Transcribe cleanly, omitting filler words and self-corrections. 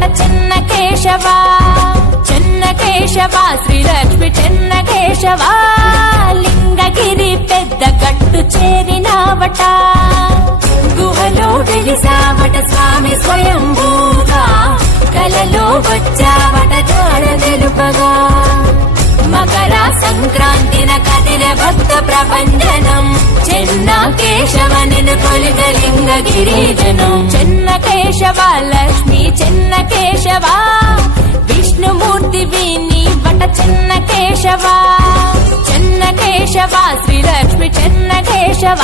వట చిన్న కేశవ చిన్న కేశవ శ్రీలక్ష్మి చిన్న కేశవ లింగగిరి పెద్ద గట్టు చేరినావట గుహలో వెలిసావట స్వామి స్వయంభూగా కలలో వచ్చావట జాడ తెలుపగా మకర సంక్రాంతిన కదిల భక్త ప్రపంచనం చిన్న కేశవ నిన్ను కొలిత లింగగిరిజనం చిన్న కేశవ లక్ష్మి చిన్న కేశవ విష్ణుమూర్తి విని వట చిన్న కేశవ చిన్న కేశవ శ్రీలక్ష్మి చిన్న కేశవ